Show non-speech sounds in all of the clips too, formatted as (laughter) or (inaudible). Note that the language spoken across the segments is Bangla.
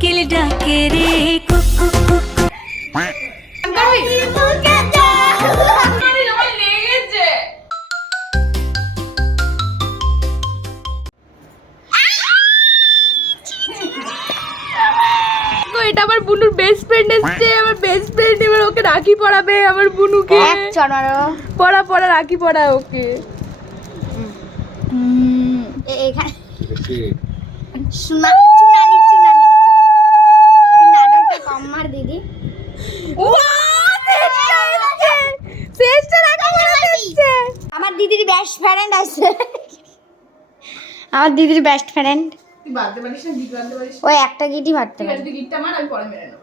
কেলে ডাকে রে কুকু এটা আমার বুনুর বেস্ট ফ্রেন্ড এসছে আমার বেস্ট ফ্রেন্ড এবার ওকে রাখি পড়াবে আমার বুনুকে। পড়া পড়া রাখি পড়া ওকে। এ- এখানে। সোনা চুনালি চুনালি তুই নাটকটা কম মার দিদি। আমার দিদির বেস্ট ফ্রেন্ড আছে। আমার দিদির বেস্ট ফ্রেন্ড তুই বাদতে পারিস না গিট বাদতে পারিস ওই একটা গিটি ভাবতে ঠিক পারে। গিটটা মার আমি পরে মেরে নেব।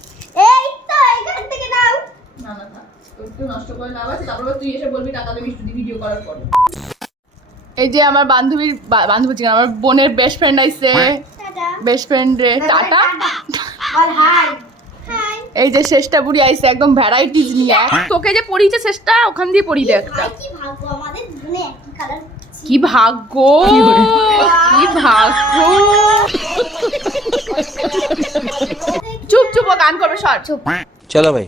এই যে আমার বান্ধবীর বান্ধবী আমার বোনের বেস্ট ফ্রেন্ড আইসে বেস্ট ফ্রেন্ড রে টাটা। এই যে শেষটা বুড়ি আইছে একদম ভ্যারাইটিজ নিয়ে। তোকে যে পড়িয়েছে শেষটা ওখান দিয়ে পড়ি দে কি ভাগ্য কি ভাগ্য! (laughs) চুপ চুপ গান করবে সর। চুপ। চলো ভাই।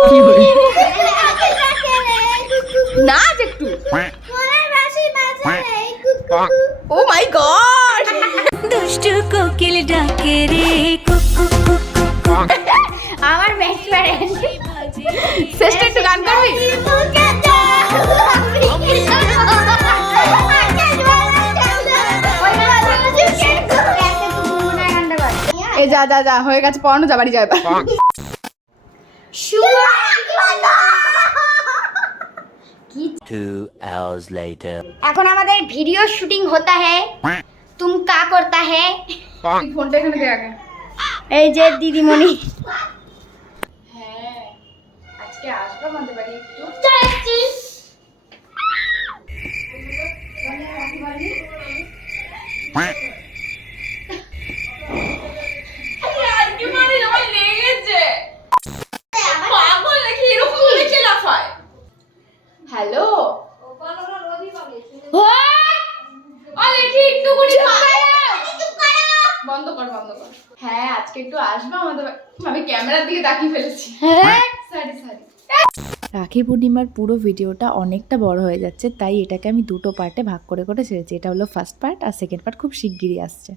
(laughs) নাচ একটু। Oh my god! দুষ্টু কোকিল ডাকে রে কুকু কুকু আমার বেস্ট ফ্রেন্ড শেষটা একটু গান করবি? এ যা যা যা হয়ে গেছে পড়ানো যা বাড়ি যাবে. এখন আমাদের ভিডিও শুটিং হতা হ্যায় তুম কা করতা হ্যায় ফোনটা এখানে দে আগে এই যে দিদিমণি। হ্যাঁ আজকে আসব আমাদের বাড়ি একটু আজকে মানে আমার লেগেছে পাগল নাকি এরকম করে কে লাফায় হ্যালো আরে ঠিক একটু করে বন্ধ কর বন্ধ কর হ্যাঁ আজকে একটু আসব আমাদের আমি ক্যামেরার দিকে তাকিয়ে ফেলেছি। সরি সরি রাখি পূর্ণিমার পুরো ভিডিওটা অনেকটা বড় হয়ে যাচ্ছে তাই এটাকে আমি দুটো পার্টে ভাগ করে করে ছেড়েছি। এটা হলো ফার্স্ট পার্ট আর সেকেন্ড পার্ট খুব শিগগিরই আসছে।